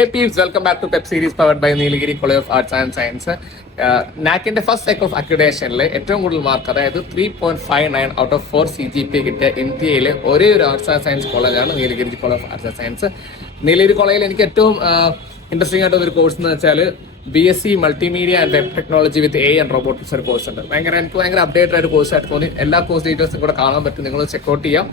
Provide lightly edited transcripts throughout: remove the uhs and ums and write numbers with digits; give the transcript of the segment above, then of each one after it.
Hey peeps, welcome back to Pep series powered by Nilagiri College of Arts and Science. നാക്കിന്റെ first cycle of അക്രഡിറ്റേഷനിൽ ഏറ്റവും കൂടുതൽ mark, അതായത് 3.59 out of 4 CGPA കിട്ടിയ ഇന്ത്യയിലെ ഒരേ ഒരു ആർട്സ് ആൻഡ് സയൻസ് കോളേജാണ് Nilgiri college of arts and science. Nilgiri കോളേജിൽ എനിക്ക് ഏറ്റവും ഇൻട്രസ്റ്റിംഗ് ആയിട്ടുള്ള ഒരു കോഴ്സ് എന്ന് വെച്ചാൽ BSc multimedia and web technology with AI and robotics ഒരു കോഴ്സ് ഉണ്ട്. എനിക്ക് ഭയങ്കര അപ്ഡേറ്റഡ് ആയിട്ട് കോഴ്സ് ആയിട്ട് തോന്നി. എല്ലാ കോഴ്സ് ഡീറ്റെയിൽസും കൂടെ കാണാൻ പറ്റും, നിങ്ങൾ ചെക്കൗട്ട് ചെയ്യാം.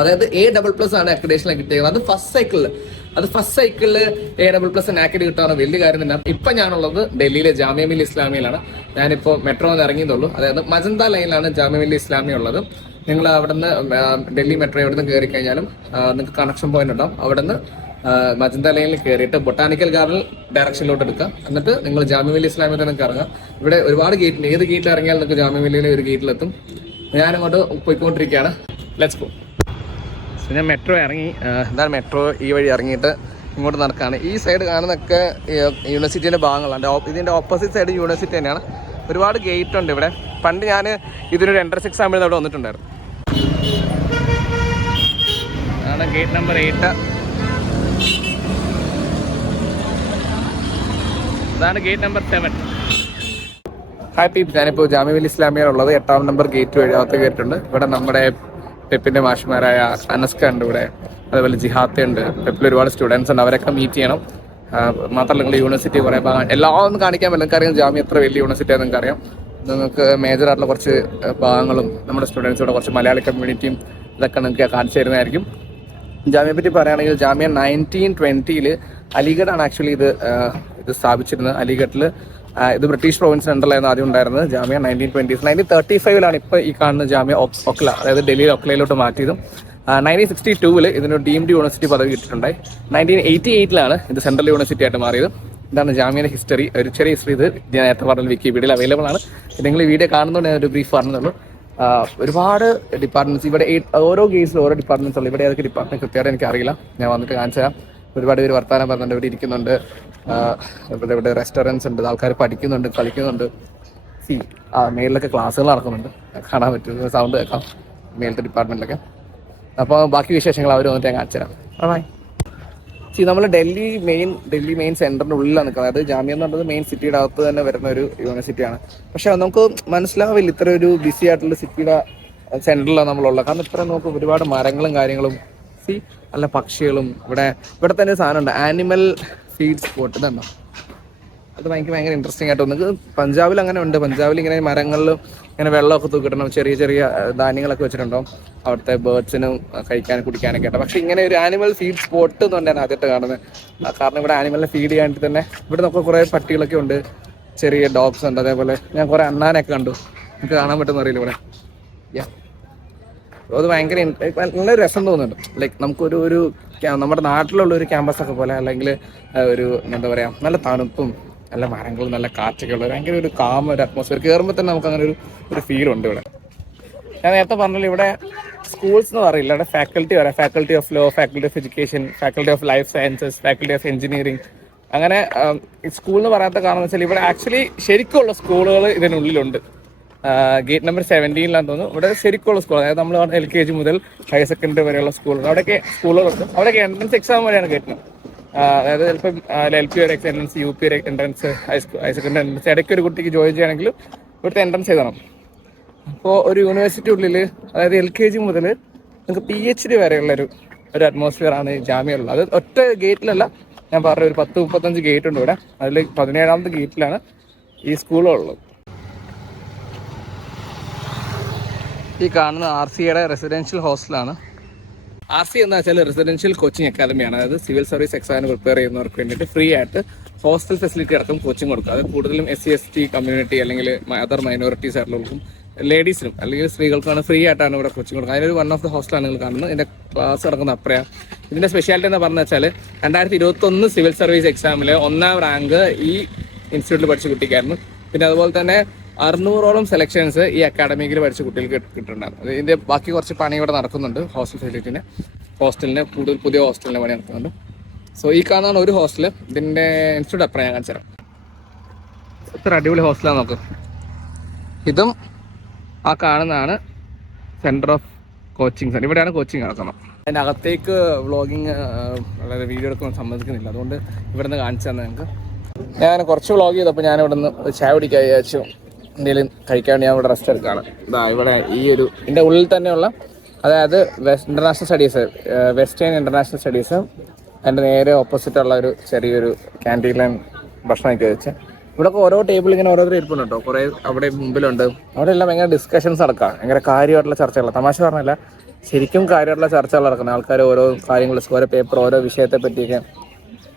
അതായത് A++ ആണ് അക്രഡിറ്റേഷനിൽ കിട്ടിയത്. അത് ഫസ്റ്റ് സൈക്കിളിൽ A++ നാക്കിഡ് കിട്ടാണ് വലിയ കാര്യം തന്നെ. ഇപ്പം ഞാനുള്ളത് ഡൽഹിയിലെ ജാമിയ മില്ലിയ ഇസ്ലാമിയിലാണ്. ഞാനിപ്പോൾ മെട്രോയിൽ ഇറങ്ങിയതുള്ളൂ. അതായത് മജന്ത ലൈനിലാണ് ജാമിയ മില്ലിയ ഇസ്ലാമിയ ഉള്ളത്. നിങ്ങൾ അവിടെ നിന്ന് ഡൽഹി മെട്രോ എവിടെ നിന്ന് കയറി കഴിഞ്ഞാലും നിങ്ങൾക്ക് കണക്ഷൻ പോയിന്റ് ഉണ്ടാവും. അവിടെ നിന്ന് മജന്ത ലൈനിൽ കയറിയിട്ട് ബൊട്ടാനിക്കൽ ഗാർഡൻ ഡയറക്ഷനിലോട്ട് എടുക്കുക. എന്നിട്ട് നിങ്ങൾ ജാമിയ മില്ലിയ ഇസ്ലാമിയിൽ നിങ്ങൾക്ക് ഇറങ്ങാം. ഇവിടെ ഒരുപാട് ഗേറ്റിൽ, ഏത് ഗേറ്റിൽ ഇറങ്ങിയാൽ നിങ്ങൾക്ക് ജാമിയ മില്ലിയിലെ ഒരു ഗേറ്റിലെത്തും. ഞാനങ്ങോട്ട് പോയിക്കൊണ്ടിരിക്കുകയാണ്. Let's go. ഞാൻ മെട്രോ ഇറങ്ങി. എന്താണ് മെട്രോ ഈ വഴി ഇറങ്ങിയിട്ട് ഇങ്ങോട്ട് നടക്കുകയാണ്. ഈ സൈഡ് കാണുന്നതൊക്കെ യൂണിവേഴ്സിറ്റീൻ്റെ ഭാഗങ്ങളാണ്. ഇതിൻ്റെ ഓപ്പോസിറ്റ് സൈഡ് യൂണിവേഴ്സിറ്റി തന്നെയാണ്. ഒരുപാട് ഗേറ്റ് ഉണ്ട് ഇവിടെ. പണ്ട് ഞാൻ ഇതിനൊരു എൻട്രൻസ് എക്സാമിന് അവിടെ വന്നിട്ടുണ്ടായിരുന്നു. അതാണ് ഗേറ്റ് നമ്പർ 8. അതാണ് ഗേറ്റ് നമ്പർ 7. ഹായ് പീപ്സ്, ഞാനിപ്പോൾ ജാമിയ മില്ലിയ ഇസ്ലാമിയയിലുള്ളത് 8ാം നമ്പർ ഗേറ്റ് വഴി അകത്ത് കയറിയിട്ടുണ്ട്. ഇവിടെ നമ്മുടെ പെപ്പിൻ്റെ മാഷ്മാരായ അനസ്ക ഉണ്ട് ഇവിടെ, അതുപോലെ ജിഹാത്ത ഉണ്ട്. പെപ്പിൽ ഒരുപാട് സ്റ്റുഡൻസ് ഉണ്ട്, അവരൊക്കെ മീറ്റ് ചെയ്യണം. മാത്രമല്ല നിങ്ങൾ യൂണിവേഴ്സിറ്റി കുറേ ഭാഗം എല്ലാം ഒന്നും കാണിക്കാൻ പറ്റില്ല. നിങ്ങൾക്കറിയാം ജാമ്യ എത്ര വലിയ യൂണിവേഴ്സിറ്റി ആണെന്ന് നിങ്ങൾക്കറിയാം. നിങ്ങൾക്ക് മേജറായിട്ടുള്ള കുറച്ച് ഭാഗങ്ങളും നമ്മുടെ സ്റ്റുഡൻസിവിടെ കുറച്ച് മലയാളി കമ്മ്യൂണിറ്റിയും ഇതൊക്കെ നിങ്ങൾക്ക് കാണിച്ചു തരുന്നതായിരിക്കും. ജാമ്യയെ പറ്റി പറയുകയാണെങ്കിൽ ജാമ്യ 1920 അലിഗഡാണ് ആക്ച്വലി ഇത് സ്ഥാപിച്ചിരുന്നത്. അലിഗഡിൽ ഇത് ബ്രിട്ടീഷ് പ്രൊവിൻസ് അണ്ടറിലായിരുന്നു ആദ്യം ഉണ്ടായിരുന്നത്. ജാമ്യ 1920s. 1935 ഇപ്പോൾ ഈ കാണുന്ന ജാമ്യ ഒക്ല, അതായത് ഡൽഹി ഒക്ലയിലോട്ട് മാറ്റിയതും. 1962 ഇതിനൊരു ഡീംഡ് യൂണിവേഴ്സിറ്റി പദവി കിട്ടിയിട്ടുണ്ടായി. 1988 ഇത് സെൻട്രൽ യൂണിവേഴ്സിറ്റി ആയിട്ട് മാറിയത്. ഇതാണ് ജാമ്യയുടെ ഹിസ്റ്ററി. ഒരു ചെറിയ ഹിസ്റ്ററി ഇത് ഞാൻ നേരത്തെ പറഞ്ഞ വിക്കിപീഡിയയിൽ അവൈലബിൾ ആണ്. നിങ്ങൾ ഈ വീഡിയോ കാണുന്നതുകൊണ്ട് ഞാൻ ഒരു ബ്രീഫ് പറഞ്ഞുള്ളൂ. ഒരുപാട് ഡിപ്പാർട്ട്മെന്റ്സ് ഇവിടെ, ഓരോ കേസിലും ഓരോ ഡിപ്പാർട്ട്മെന്റ്സ് ഉള്ളു. ഇവിടെ ഏതൊക്കെ ഡിപ്പാർട്ട്മെന്റ് കൃത്യമായിട്ട് എനിക്ക് അറിയില്ല. ഞാൻ വന്നിട്ട് കാണിച്ചു തരാം. ഒരുപാട് പേര് വർത്താനം പറഞ്ഞിട്ട് ഇവിടെ ഇരിക്കുന്നുണ്ട്. ഇവിടെ റെസ്റ്റോറൻറ്റ്സ് ഉണ്ട്, ആൾക്കാർ പഠിക്കുന്നുണ്ട്, കളിക്കുന്നുണ്ട്. മേലിലൊക്കെ ക്ലാസ്സുകൾ നടക്കുന്നുണ്ട്, കാണാൻ പറ്റും, സൗണ്ട് കേൾക്കാം മേലത്തെ ഡിപ്പാർട്ട്മെന്റിലൊക്കെ. അപ്പോൾ ബാക്കി വിശേഷങ്ങൾ അവർ വന്നിട്ട് ഞാൻ കാണിച്ചു തരാം. നമ്മൾ ഡൽഹി മെയിൻ സെന്ററിന്റെ ഉള്ളിലാണ് നിൽക്കുന്നത്. അതായത് ജാമ്യ എന്ന് പറയുന്നത് മെയിൻ സിറ്റിയുടെ അകത്ത് തന്നെ വരുന്ന ഒരു യൂണിവേഴ്സിറ്റിയാണ്. പക്ഷെ നമുക്ക് മനസ്സിലാവില്ല ഇത്ര ഒരു ബിസി ആയിട്ടുള്ള സിറ്റിയുടെ സെന്ററിലാണ് നമ്മളുള്ളത്. കാരണം ഇത്ര നോക്കും ഒരുപാട് മരങ്ങളും കാര്യങ്ങളും, നല്ല പക്ഷികളും. ഇവിടെ തന്നെ സാധനം ഉണ്ട്, ആനിമൽ ഫീഡ് സ്പോട്ട്. ഇതുണ്ടോ? അത് ഭയങ്കര ഇൻട്രസ്റ്റിംഗ് ആയിട്ട് തോന്നുന്നു. പഞ്ചാബിൽ അങ്ങനെ ഉണ്ട്. പഞ്ചാബിൽ ഇങ്ങനെ മരങ്ങളിലും ഇങ്ങനെ വെള്ളമൊക്കെ തൂക്കിട്ടണം, ചെറിയ ചെറിയ ധാന്യങ്ങളൊക്കെ വെച്ചിട്ടുണ്ടാവും അവിടുത്തെ ബേർഡ്സിനും കഴിക്കാനും കുടിക്കാനൊക്കെ ആയിട്ട്. പക്ഷെ ഇങ്ങനെ ഒരു ആനിമൽ ഫീഡ് സ്പോട്ട് എന്ന് പറഞ്ഞാൽ ആദ്യമായിട്ട് കാണുന്നത്. കാരണം ഇവിടെ ആനിമലിനെ ഫീഡ് ചെയ്യാനായിട്ട് തന്നെ ഇവിടെ നമുക്ക് കുറേ പട്ടികളൊക്കെ ഉണ്ട്, ചെറിയ ഡോഗ്സ് ഉണ്ട്. അതേപോലെ ഞാൻ കുറേ അണ്ണാനൊക്കെ കണ്ടു. നമുക്ക് കാണാൻ പറ്റുന്ന അറിയില്ല ഇവിടെ. അത് ഭയങ്കര നല്ലൊരു രസം തോന്നുന്നുണ്ട്. ലൈക്ക് നമുക്കൊരു നമ്മുടെ നാട്ടിലുള്ള ഒരു ക്യാമ്പസൊക്കെ പോലെ, അല്ലെങ്കിൽ ഒരു എന്താ പറയുക, നല്ല തണുപ്പും നല്ല മരങ്ങളും നല്ല കാറ്റൊക്കെ ഉള്ള ഭയങ്കര ഒരു കാം ഒരു അറ്റ്മോസ്ഫിയർ. കയറുമ്പോൾ തന്നെ നമുക്ക് അങ്ങനെ ഒരു ഫീലുണ്ട് ഇവിടെ. ഞാൻ നേരത്തെ പറഞ്ഞല്ലോ ഇവിടെ സ്കൂൾസ് എന്ന് പറയില്ല, ഇവിടെ ഫാക്കൽറ്റി പറയാം. Faculty of law, faculty of education, faculty of life sciences, faculty of engineering. അങ്ങനെ സ്കൂൾ എന്ന് പറയാത്ത കാരണം വെച്ചാൽ ഇവിടെ ആക്ച്വലി ശരിക്കുള്ള സ്കൂളുകൾ ഇതിനുള്ളിലുണ്ട്. ഗേറ്റ് നമ്പർ 17 തോന്നുന്നു. ഇവിടെ ശരിക്കുള്ള സ്കൂൾ, അതായത് നമ്മൾ LKG മുതൽ ഹയർ സെക്കൻഡറി വരെയുള്ള സ്കൂളുകൾ, അവിടെയൊക്കെ സ്കൂളുകളുണ്ട്. അവിടെയൊക്കെ എൻട്രൻസ് എക്സാം വരെയാണ് കയറ്റുന്നത്. അതായത് ചിലപ്പം LP വരെ എൻട്രൻസ്, UP വരെ എൻട്രൻസ്, ഹയർ സെക്കൻഡറി എൻട്രൻസ്. ഇടയ്ക്ക് ഒരു കുട്ടിക്ക് ജോയിൻ ചെയ്യണമെങ്കിൽ ഇവിടുത്തെ എൻട്രൻസ് എഴുതണം. അപ്പോൾ ഒരു യൂണിവേഴ്സിറ്റി ഉള്ളിൽ, അതായത് LKG മുതൽ നിങ്ങൾക്ക് PhD വരെയുള്ളൊരു അറ്റ്മോസ്ഫിയർ ആണ് ജാമ്യയിലുള്ളത്. അത് ഒറ്റ ഗേറ്റിലല്ല, ഞാൻ പറഞ്ഞ ഒരു 10-35 ഗേറ്റ് ഉണ്ട് ഇവിടെ. അതിൽ 17ാമത്തെ ഗേറ്റിലാണ് ഈ സ്കൂളുള്ളത്. ഈ കാണുന്ന RCയുടെ റെസിഡൻഷ്യൽ ഹോസ്റ്റലാണ്. RC എന്ന് വെച്ചാൽ റെസിഡൻഷ്യൽ കോച്ചിങ് അക്കാദമിയാണ്. അതായത് സിവിൽ സർവീസ് എക്സാമിന് പ്രിപ്പയർ ചെയ്യുന്നവർക്ക് വേണ്ടിയിട്ട് ഫ്രീ ആയിട്ട് ഹോസ്റ്റൽ ഫെസിലിറ്റി അടക്കം കോച്ചിങ് കൊടുക്കുക. അത് കൂടുതലും SC/ST കമ്മ്യൂണിറ്റി അല്ലെങ്കിൽ അതർ മൈനോറിറ്റീസ് ആയിട്ടുള്ളവർക്കും ലേഡീസിനും അല്ലെങ്കിൽ സ്ത്രീകൾക്കാണ് ഫ്രീ ആയിട്ടാണ് ഇവിടെ കോച്ചിങ് കൊടുക്കുക. അതിനൊരു വൺ ഓഫ് ദ ഹോസ്റ്റലാണ് നിങ്ങൾ കാണുന്നത്. ഇതിൻ്റെ ക്ലാസ് നടക്കുന്ന അപ്പറയാണ്. ഇതിൻ്റെ സ്പെഷ്യാലിറ്റി എന്ന് പറഞ്ഞു വെച്ചാൽ 2021 സിവിൽ സർവീസ് എക്സാമിൽ 1ാം റാങ്ക് ഈ ഇൻസ്റ്റിറ്റ്യൂട്ടിൽ പഠിച്ച കുട്ടിക്കായിരുന്നു. പിന്നെ അതുപോലെ തന്നെ 600ഓളം സെലക്ഷൻസ് ഈ അക്കാഡമിക്കിൽ പഠിച്ച കുട്ടികൾക്ക് കിട്ടുന്നുണ്ടായിരുന്നു. ഇതിൻ്റെ ബാക്കി കുറച്ച് പണി ഇവിടെ നടക്കുന്നുണ്ട്. ഹോസ്റ്റലിന് കൂടുതൽ പുതിയ ഹോസ്റ്റലിൻ്റെ പണി നടക്കുന്നുണ്ട്. സോ ഈ കാണുന്നതാണ് ഒരു ഹോസ്റ്റൽ. ഇതിൻ്റെ ഇൻസ്റ്റിറ്റ്യൂട്ട് അപ്പുറം ഞാൻ കാണിച്ചു തരാം. ഇത്ര അടിപൊളി ഹോസ്റ്റലാണ് നോക്ക്. ഇതും ആ കാണുന്നതാണ് സെൻറ്റർ ഓഫ് കോച്ചിങ് സെൻറ്റർ. ഇവിടെയാണ് കോച്ചിങ് നടക്കുന്നത്. അതിൻ്റെ അകത്തേക്ക് വ്ളോഗിങ് വളരെ വീഡിയോ എടുക്കാൻ സമ്മതിക്കുന്നില്ല, അതുകൊണ്ട് ഇവിടെ നിന്ന് കാണിച്ചു തന്നെ ഞങ്ങൾക്ക്. ഞാൻ കുറച്ച് വ്ളോഗ് ചെയ്തപ്പോൾ ഞാൻ ഇവിടെ നിന്ന് ചായ കുടിക്കാൻ വിചാരിച്ചു, എന്തെങ്കിലും കഴിക്കാൻ വേണ്ടി ഞാൻ ഇവിടെ റെസ്റ്റ് എടുക്കുകയാണ്. ഇവിടെ ഈ ഒരു ഇതിൻ്റെ ഉള്ളിൽ തന്നെയുള്ള, അതായത് international studies, western international studies, അതിൻ്റെ നേരെ ഓപ്പോസിറ്റുള്ള ഒരു ചെറിയൊരു ക്യാൻറ്റീനിലാണ് ഭക്ഷണമൊക്കെ വെച്ച്. ഇവിടെ ഓരോ ടേബിൾ ഇങ്ങനെ ഓരോരുത്തർ ഇരിപ്പുണ്ട് കേട്ടോ, കുറേ അവിടെ മുമ്പിലുണ്ട്. അവിടെ എല്ലാം ഭയങ്കര ഡിസ്കഷൻസ് നടക്കാം, ഭയങ്കര കാര്യമായിട്ടുള്ള ചർച്ചകൾ, തമാശ പറഞ്ഞല്ല, ശരിക്കും കാര്യമായിട്ടുള്ള ചർച്ചകൾ നടക്കുന്നത്. ആൾക്കാർ ഓരോ കാര്യങ്ങൾ, ഓരോ പേപ്പർ, ഓരോ വിഷയത്തെ പറ്റിയൊക്കെ,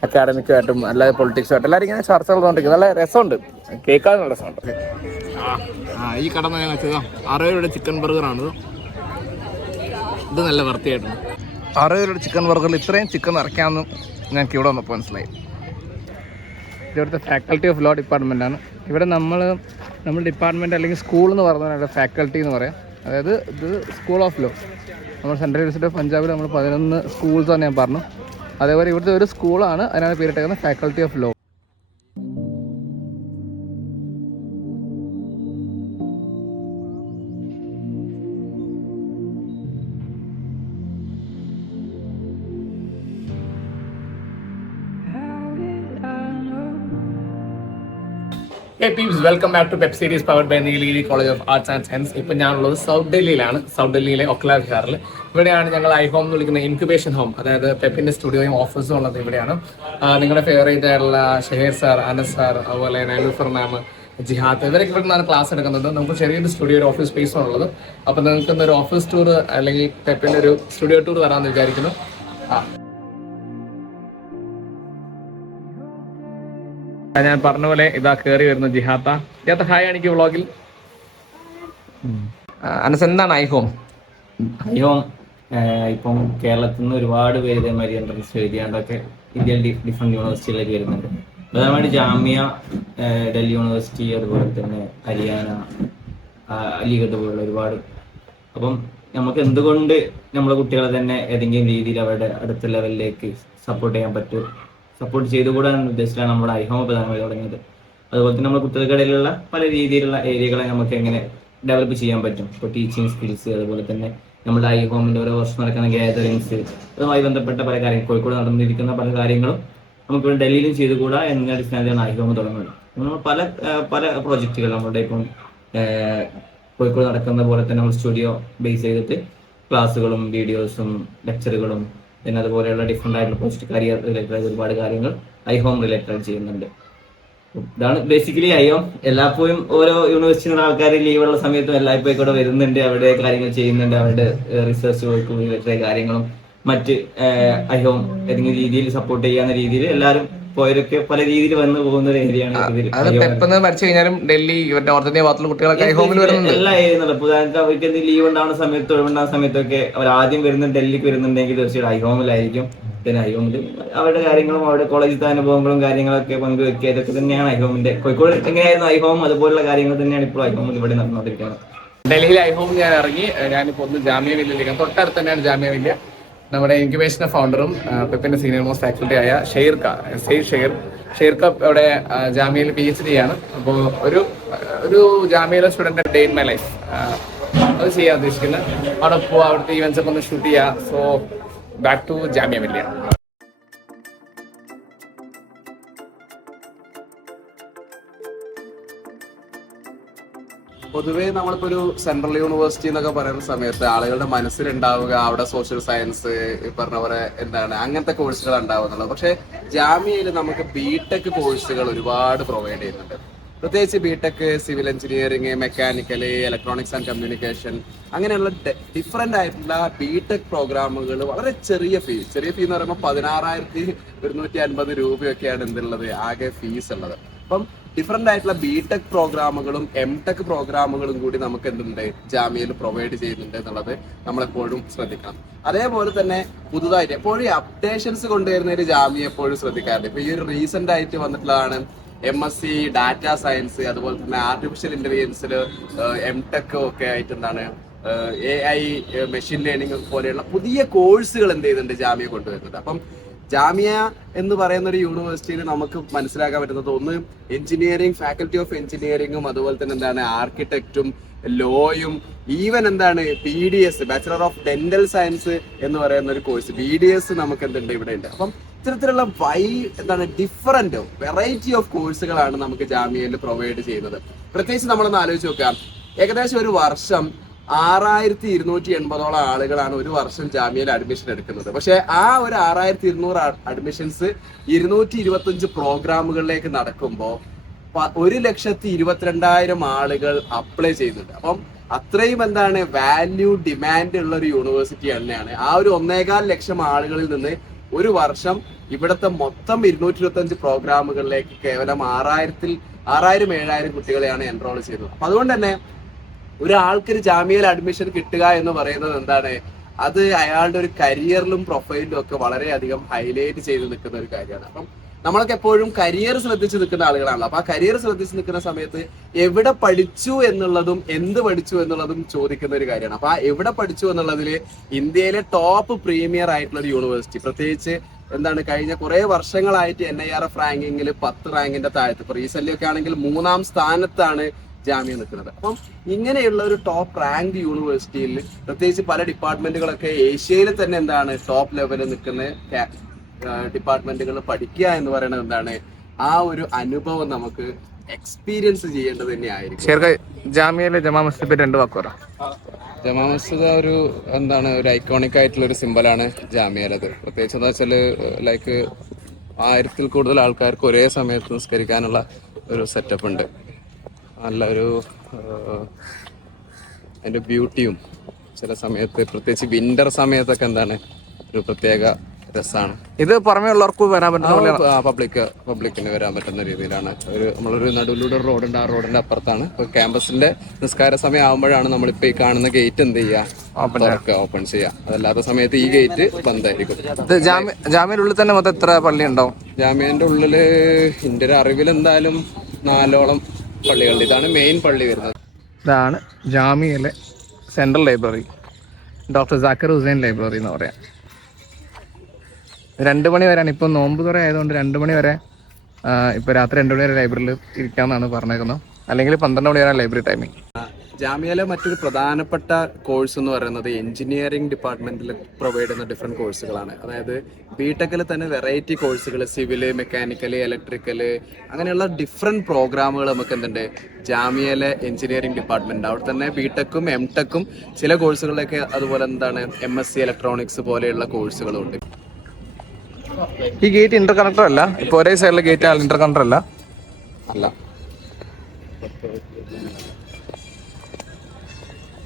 അക്കാഡമിക്കുമായിട്ടും അല്ലാതെ പൊളിറ്റിക്സുമായിട്ടും എല്ലാവരും ഇങ്ങനെ ചർച്ചകൾ നടന്നിരിക്കുന്നത്. നല്ല രസമുണ്ട്, കേൾക്കാൻ നല്ല രസമുണ്ട്. ഈ കടന്ന് ഞാൻ വെച്ചതാ 60 രൂപയുടെ ചിക്കൻ ബർഗറാണിത്. ഇത് നല്ല വൃത്തിയായിട്ടുണ്ട്. 60 രൂപയുടെ ചിക്കൻ ബർഗറിൽ ഇത്രയും ചിക്കൻ നിറയ്ക്കാമെന്ന് ഞങ്ങൾക്ക് ഇവിടെ വന്നപ്പോൾ മനസ്സിലായി. ഇവിടുത്തെ ഫാക്കൽറ്റി ഓഫ് ലോ ഡിപ്പാർട്ട്മെൻറ്റാണ്. ഇവിടെ നമ്മൾ ഡിപ്പാർട്ട്മെൻറ്റ് അല്ലെങ്കിൽ സ്കൂൾ എന്ന് പറഞ്ഞാൽ ഫാക്കൽറ്റി എന്ന് പറയാം. അതായത് ഇത് സ്കൂൾ ഓഫ് ലോ. നമ്മൾ സെൻട്രൽ യൂണിവേഴ്സിറ്റി ഓഫ് പഞ്ചാബിൽ നമ്മൾ 11 സ്കൂൾസ് ആണ് ഞാൻ പറഞ്ഞു. അതേപോലെ ഇവിടുത്തെ ഒരു സ്കൂളാണ്, അതിനാണ് പേരിട്ടേക്കുന്നത് faculty of law. Hey peeps, welcome back to Pep Series powered by Nilgiri College of Arts and Science. ഇപ്പോൾ ഞാനുള്ളത് സൗത്ത് ഡൽഹിയിലാണ്, സൗത്ത് ഡൽഹിയിലെ ഒക്ല വിഹാറിൽ. ഇവിടെയാണ് ഞങ്ങൾ ഐഹോം എന്ന് വിളിക്കുന്ന ഇൻക്യുബേഷൻ ഹോം, അതായത് പെപ്പിൻ്റെ സ്റ്റുഡിയോയും ഓഫീസും ഉള്ളത് ഇവിടെയാണ്. നിങ്ങളുടെ ഫേവറേറ്റ് ആയിട്ടുള്ള ഷഹീർ സാർ, അനസ് സാർ, അതുപോലെ നൈലൂഫർ മാം, ജിഹാത്ത്, ഇവരൊക്കെ ഇവിടെ നിന്നാണ് ക്ലാസ് എടുക്കുന്നത്. നമുക്ക് ചെറിയൊരു സ്റ്റുഡിയോ, ഒരു ഓഫീസ് സ്പേസ് ഉള്ളത്. അപ്പോൾ നിങ്ങൾക്ക് ഇന്നൊരു ഓഫീസ് ടൂർ അല്ലെങ്കിൽ പെപ്പിൻ്റെ ഒരു സ്റ്റുഡിയോ ടൂർ വരാമെന്ന് വിചാരിക്കുന്നു. ഞാൻ പറഞ്ഞ പോലെ ഇതാ കയറി വരുന്നു ജിഹാത്ത. ഹായ് എനിക്ക് വ്ളോഗിൽ. അനസ്, എന്താണ് ഐഹോം? ഐഹോം ഇപ്പം കേരളത്തിൽ നിന്ന് ഒരുപാട് പേര് ഇതേമാതിരി എൻട്രൻസ് എഴുതിയാണ്ടൊക്കെ ഇന്ത്യയിൽ ഡിഫറെൻറ്റ് യൂണിവേഴ്സിറ്റിയിലേക്ക് വരുന്നുണ്ട്. പ്രധാനമായിട്ട് ജാമ്യ, ഡൽഹി യൂണിവേഴ്സിറ്റി, അതുപോലെ തന്നെ ഹരിയാന, അലിഗഡ് പോലുള്ള ഒരുപാട്. അപ്പം നമുക്ക് എന്തുകൊണ്ട് നമ്മുടെ കുട്ടികളെ തന്നെ ഏതെങ്കിലും രീതിയിൽ അവരുടെ അടുത്ത ലെവലിലേക്ക് സപ്പോർട്ട് ചെയ്യാൻ പറ്റും, സപ്പോർട്ട് ചെയ്തുകൂടാൻ ഉദ്ദേശിച്ചാണ് നമ്മുടെ ഐഹോം പ്രധാനമായി തുടങ്ങിയത്. അതുപോലെ തന്നെ നമ്മുടെ കുട്ടികൾക്കിടയിലുള്ള പല രീതിയിലുള്ള ഏരിയകളെ നമുക്ക് എങ്ങനെ ഡെവലപ്പ് ചെയ്യാൻ പറ്റും. ഇപ്പോൾ ടീച്ചിങ് സ്കിൽസ്, അതുപോലെ തന്നെ നമ്മുടെ ഐഹോമിൻ്റെ ഓരോ വർഷം നടക്കുന്ന ഗ്യാതറിങ്സ്, അതുമായി ബന്ധപ്പെട്ട പല കാര്യങ്ങൾ, കോഴിക്കോട് നടന്നിരിക്കുന്ന പല കാര്യങ്ങളും നമുക്ക് ഡൽഹിയിലും ചെയ്തുകൂടാ എന്ന അടിസ്ഥാനത്തിലാണ് ഐഹോം തുടങ്ങുന്നത്. നമ്മൾ പല പ്രോജക്റ്റുകൾ നമ്മളുടെ ഇപ്പം കോഴിക്കോട് നടക്കുന്ന പോലെ തന്നെ നമ്മൾ സ്റ്റുഡിയോ ബേസ് ചെയ്തിട്ട് ക്ലാസ്സുകളും വീഡിയോസും ലെക്ചറുകളും പിന്നെ അതുപോലെയുള്ള ഡിഫറെൻ്റ് ആയിട്ടുള്ള പോസ്റ്റ് കരിയർ റിലേറ്റഡ് ഒരുപാട് കാര്യങ്ങൾ ഐഹോം റിലേറ്റഡ് ചെയ്യുന്നുണ്ട്. ഇതാണ് ബേസിക്കലി ഐഹോം. എല്ലായ്പ്പോഴും ഓരോ യൂണിവേഴ്സിറ്റിയിലുള്ള ആൾക്കാർ ലീവുള്ള സമയത്തും എല്ലായ്പ്പോഴും കൂടെ വരുന്നുണ്ട്, അവിടെ കാര്യങ്ങൾ ചെയ്യുന്നുണ്ട്, അവരുടെ റിസർച്ച് വർക്ക് റിലേറ്റഡ് കാര്യങ്ങളും മറ്റ് ഐഹോം ഏതെങ്കിലും രീതിയിൽ സപ്പോർട്ട് ചെയ്യാവുന്ന രീതിയിൽ എല്ലാവരും പോയവരൊക്കെ പല രീതിയിൽ വന്നു പോകുന്ന ഒരു ഏരിയയാണ്. ഡൽഹി നോർത്ത് ഇന്ത്യ ഭാഗത്തുള്ള കുട്ടികളൊക്കെ എല്ലാ ഏരിയയിലും ഉദാഹരണത്തിന് അവർക്ക് എന്തെങ്കിലും ലീവ് ഉണ്ടാവുന്ന സമയത്ത്, ഒഴിവുണ്ടാകുന്ന സമയത്തൊക്കെ അവർ ആദ്യം ഡൽഹിക്ക് വരുന്നുണ്ടെങ്കിൽ തീർച്ചയായിട്ടും ഐഹോമിലായിരിക്കും. പിന്നെ ഐഹോമിൽ അവരുടെ കാര്യങ്ങളും അവരുടെ കോളേജിലത്തെ അനുഭവങ്ങളും കാര്യങ്ങളൊക്കെ പങ്കുവെക്കുക, ഇതൊക്കെ തന്നെയാണ് ഐഹോമിന്റെ. കോഴിക്കോട് എങ്ങനെയായിരുന്നു ഐഹോം, അതുപോലുള്ള കാര്യങ്ങൾ തന്നെയാണ് ഇപ്പോൾ ഐഹോമിൽ ഇവിടെ നടന്നുകൊണ്ടിരിക്കുന്നത്. ഡൽഹിയിൽ ഐഹോം ഞാൻ ഇറങ്ങി, ഞാനിപ്പോൾ ഒന്ന് ജാമ്യ മില്ലിലേക്ക്, തൊട്ടടുത്ത് തന്നെയാണ് ജാമ്യ മില്ല്. നമ്മുടെ ഇൻക്യുബേഷൻ ഫൗണ്ടറും പെപ്പിന്റെ സീനിയർ മോസ്റ്റ് ഫാക്കൽറ്റി ആയ ഷെയ്ർക്ക അവിടെ ജാമ്യയിൽ PhD ആണ്. അപ്പോൾ ഒരു ജാമ്യയിലെ student day in my life അത് ചെയ്യാൻ ഉദ്ദേശിക്കുന്നത്. അവിടെ പോവാ, അവിടുത്തെ ഈവൻസ് ഒക്കെ ഒന്ന് ഷൂട്ട് ചെയ്യാം. സോ ബാക്ക് ടു ജാമ്യ മില്ലിയ. പൊതുവേ നമ്മളിപ്പോ ഒരു സെൻട്രൽ യൂണിവേഴ്സിറ്റി എന്നൊക്കെ പറയുന്ന സമയത്ത് ആളുകളുടെ മനസ്സിലുണ്ടാവുക അവിടെ സോഷ്യൽ സയൻസ്, പറഞ്ഞ പോലെ അങ്ങനത്തെ കോഴ്സുകൾ ഉണ്ടാവുന്നുള്ളൂ. പക്ഷെ ജാമ്യയിൽ നമുക്ക് ബിടെക് കോഴ്സുകൾ ഒരുപാട് പ്രൊവൈഡ് ചെയ്യുന്നുണ്ട്. പ്രത്യേകിച്ച് BTech, civil engineering, mechanical, electronics and communication, അങ്ങനെയുള്ള ഡിഫറെന്റ് ആയിട്ടുള്ള ബിടെക് പ്രോഗ്രാമുകൾ വളരെ ചെറിയ ഫീ എന്ന് പറയുമ്പോൾ 16,150 രൂപയൊക്കെയാണ് എന്തുള്ളത് ആകെ ഫീസ് ഉള്ളത്. അപ്പം ഡിഫറെന്റ് ആയിട്ടുള്ള ബിടെക് പ്രോഗ്രാമുകളും എംടെക് പ്രോഗ്രാമുകളും കൂടി നമുക്ക് എന്തുണ്ട് ജാമ്യയിൽ പ്രൊവൈഡ് ചെയ്യുന്നുണ്ട് എന്നുള്ളത് നമ്മളെപ്പോഴും ശ്രദ്ധിക്കണം. അതേപോലെ തന്നെ പുതുതായിട്ട് എപ്പോഴും അപ്ഡേഷൻസ് കൊണ്ടുവരുന്നതിന് ജാമ്യ എപ്പോഴും ശ്രദ്ധിക്കാറുണ്ട്. ഇപ്പൊ ഈ ഒരു റീസെന്റ് ആയിട്ട് വന്നിട്ടുള്ളതാണ് MSc ഡാറ്റ സയൻസ്, അതുപോലെ തന്നെ ആർട്ടിഫിഷ്യൽ ഇന്റലിജൻസിൽ എംടെക് ഒക്കെ ആയിട്ട് AI മെഷീൻ ലേണിംഗ് പോലെയുള്ള പുതിയ കോഴ്സുകൾ എന്ത് ചെയ്യുന്നുണ്ട് ജാമ്യ കൊണ്ടുവരുന്നത്. അപ്പം ജാമിയ എന്ന് പറയുന്ന ഒരു യൂണിവേഴ്സിറ്റിയിൽ നമുക്ക് മനസ്സിലാക്കാൻ പറ്റുന്നത് ഒന്ന് എഞ്ചിനീയറിംഗ്, ഫാക്കൽറ്റി ഓഫ് എഞ്ചിനീയറിംഗും, അതുപോലെ തന്നെ എന്താണ് ആർക്കിടെക്റ്റും ലോയും, ഈവൻ എന്താണ് BDS, bachelor of dental science എന്ന് പറയുന്ന ഒരു കോഴ്സ് BDS നമുക്ക് എന്തുണ്ട് ഇവിടെ ഉണ്ട്. അപ്പം ഇത്തരത്തിലുള്ള ഡിഫറെന്റ് വെറൈറ്റി ഓഫ് കോഴ്സുകളാണ് നമുക്ക് ജാമിയയിൽ പ്രൊവൈഡ് ചെയ്യുന്നത്. പ്രത്യേകിച്ച് നമ്മളൊന്ന് ആലോചിച്ച് നോക്കാം, ഏകദേശം ഒരു വർഷം 6280 ആളുകളാണ് ഒരു വർഷം ജാമിയയിൽ അഡ്മിഷൻ എടുക്കുന്നത്. പക്ഷെ ആ ഒരു 6200 അഡ്മിഷൻസ് 225 പ്രോഗ്രാമുകളിലേക്ക് നടക്കുമ്പോൾ 1,22,000 ആളുകൾ അപ്ലൈ ചെയ്യുന്നുണ്ട്. അപ്പം അത്രയും വാല്യൂ ഡിമാൻഡ് ഉള്ള ഒരു യൂണിവേഴ്സിറ്റി തന്നെയാണ്. ആ ഒരു 1.25 ലക്ഷം ആളുകളിൽ നിന്ന് ഒരു വർഷം ഇവിടുത്തെ മൊത്തം 225 പ്രോഗ്രാമുകളിലേക്ക് കേവലം 6,000-7,000 കുട്ടികളെയാണ് എൻറോൾ ചെയ്തത്. അപ്പൊ അതുകൊണ്ട് തന്നെ ഒരാൾക്കൊരു ജാമിയയിൽ അഡ്മിഷൻ കിട്ടുക എന്ന് പറയുന്നത് അത് അയാളുടെ ഒരു കരിയറിലും പ്രൊഫൈലിലും ഒക്കെ വളരെയധികം ഹൈലൈറ്റ് ചെയ്ത് നിൽക്കുന്ന ഒരു കാര്യമാണ്. അപ്പം നമ്മളൊക്കെ എപ്പോഴും കരിയർ ശ്രദ്ധിച്ച് നിൽക്കുന്ന ആളുകളാണല്ലോ. അപ്പൊ ആ കരിയർ ശ്രദ്ധിച്ച് നിൽക്കുന്ന സമയത്ത് എവിടെ പഠിച്ചു എന്നുള്ളതും എന്ത് പഠിച്ചു എന്നുള്ളതും ചോദിക്കുന്ന ഒരു കാര്യമാണ്. അപ്പൊ ആ എവിടെ പഠിച്ചു എന്നുള്ളതിൽ ഇന്ത്യയിലെ ടോപ്പ് പ്രീമിയർ ആയിട്ടുള്ള ഒരു യൂണിവേഴ്സിറ്റി, പ്രത്യേകിച്ച് കഴിഞ്ഞ കുറെ വർഷങ്ങളായിട്ട് NIRF റാങ്കിങ്ങിൽ 10 റാങ്കിന്റെ താഴത്ത്, ഇപ്പൊ റീസെന്റ് ഒക്കെ ആണെങ്കിൽ 3-ാം സ്ഥാനത്താണ് ജാമ്യ നിൽക്കുന്നത്. അപ്പം ഇങ്ങനെയുള്ള ഒരു ടോപ്പ് റാങ്ക് യൂണിവേഴ്സിറ്റിയിൽ പ്രത്യേകിച്ച് പല ഡിപ്പാർട്ട്മെന്റുകളൊക്കെ ഏഷ്യയിൽ തന്നെ ടോപ്പ് ലെവലിൽ നിൽക്കുന്ന ഡിപ്പാർട്ട്മെന്റുകൾ പഠിക്കുക എന്ന് പറയുന്നത് ആ ഒരു അനുഭവം നമുക്ക് എക്സ്പീരിയൻസ് ചെയ്യേണ്ടത് തന്നെയായിരിക്കും. ജാമിയയിലെ ജമാ മസ്ജിദ് പറ്റി 2 വാക്ക് പറയാം. ജമാ മസ്ജിദ് ഒരു ഒരു ഐക്കോണിക് ആയിട്ടുള്ള ഒരു സിമ്പലാണ് ജാമിയയിലത്. പ്രത്യേകിച്ച് എന്താ വെച്ചാല് 1000-ൽ കൂടുതൽ ആൾക്കാർക്ക് ഒരേ സമയത്ത് നിസ്കരിക്കാനുള്ള ഒരു സെറ്റപ്പ് ഉണ്ട്. നല്ല ഒരു അതിന്റെ ബ്യൂട്ടിയും ചില സമയത്ത് പ്രത്യേകിച്ച് വിന്റർ സമയത്തൊക്കെ ഒരു പ്രത്യേക രസമാണ്. ഇത് പുറമേ ഉള്ളവർക്ക് വരാൻ പറ്റുന്ന പബ്ലിക്കിന് വരാൻ പറ്റുന്ന രീതിയിലാണ്. നമ്മളൊരു നടുവിലൂടെ ഒരു റോഡുണ്ട്, ആ റോഡിന്റെ അപ്പുറത്താണ്. ഇപ്പൊ ക്യാമ്പസിന്റെ നിസ്കാര സമയം ആകുമ്പോഴാണ് നമ്മളിപ്പോ ഈ കാണുന്ന ഗേറ്റ് ഓപ്പൺ ചെയ്യുക. അതല്ലാത്ത സമയത്ത് ഈ ഗേറ്റ് ബന്ധായിരിക്കും. ജാമ്യയിലുള്ളിൽ തന്നെ മൊത്തം എത്ര പള്ളി ഉണ്ടാവും? ജാമ്യന്റെ ഉള്ളില് എന്റെ ഒരു അറിവിൽ എന്തായാലും 4ഓളം പള്ളികളുണ്ട്. ഇതാണ് മെയിൻ പള്ളി വരുന്നത്. ഇതാണ് ജാമിയയിലെ central library, doctor Zakir Hussain library എന്ന് പറയാം. 2 മണി വരെയാണ്. ഇപ്പം നോമ്പ് തുറ ആയതുകൊണ്ട് 2 മണി വരെ, ഇപ്പൊ രാത്രി 2 മണി വരെ ലൈബ്രറിയിൽ ഇരിക്കാമെന്നാണ് പറഞ്ഞേക്കുന്നത്. അല്ലെങ്കിൽ 12 മണി വരെ ലൈബ്രറി ടൈമിങ്. ജാമിയയിലെ മറ്റൊരു പ്രധാനപ്പെട്ട കോഴ്സ് എന്ന് പറയുന്നത് എഞ്ചിനീയറിംഗ് ഡിപ്പാർട്ട്മെന്റിൽ പ്രൊവൈഡ് ചെയ്യുന്ന ഡിഫറെന്റ് കോഴ്സുകളാണ്. അതായത് ബിടെക്കിൽ തന്നെ വെറൈറ്റി കോഴ്സുകൾ, സിവില്, മെക്കാനിക്കല്, ഇലക്ട്രിക്കല്, അങ്ങനെയുള്ള ഡിഫറെന്റ് പ്രോഗ്രാമുകൾ നമുക്ക് ജാമിയയിലെ എഞ്ചിനീയറിംഗ് ഡിപ്പാർട്ട്മെന്റ്. അവിടെ തന്നെ ബിടെക്കും എംടെക്കും ചില കോഴ്സുകളിലൊക്കെ അതുപോലെ MSc ഇലക്ട്രോണിക്സ് പോലെയുള്ള കോഴ്സുകളും ഉണ്ട്. ഈ ഗേറ്റ് ഇന്റർ കണക്ടർ അല്ല, ഇപ്പൊ ഒരേ സൈഡിലെ ഗേറ്റ് ഇന്റർ കണക്ടർ അല്ല.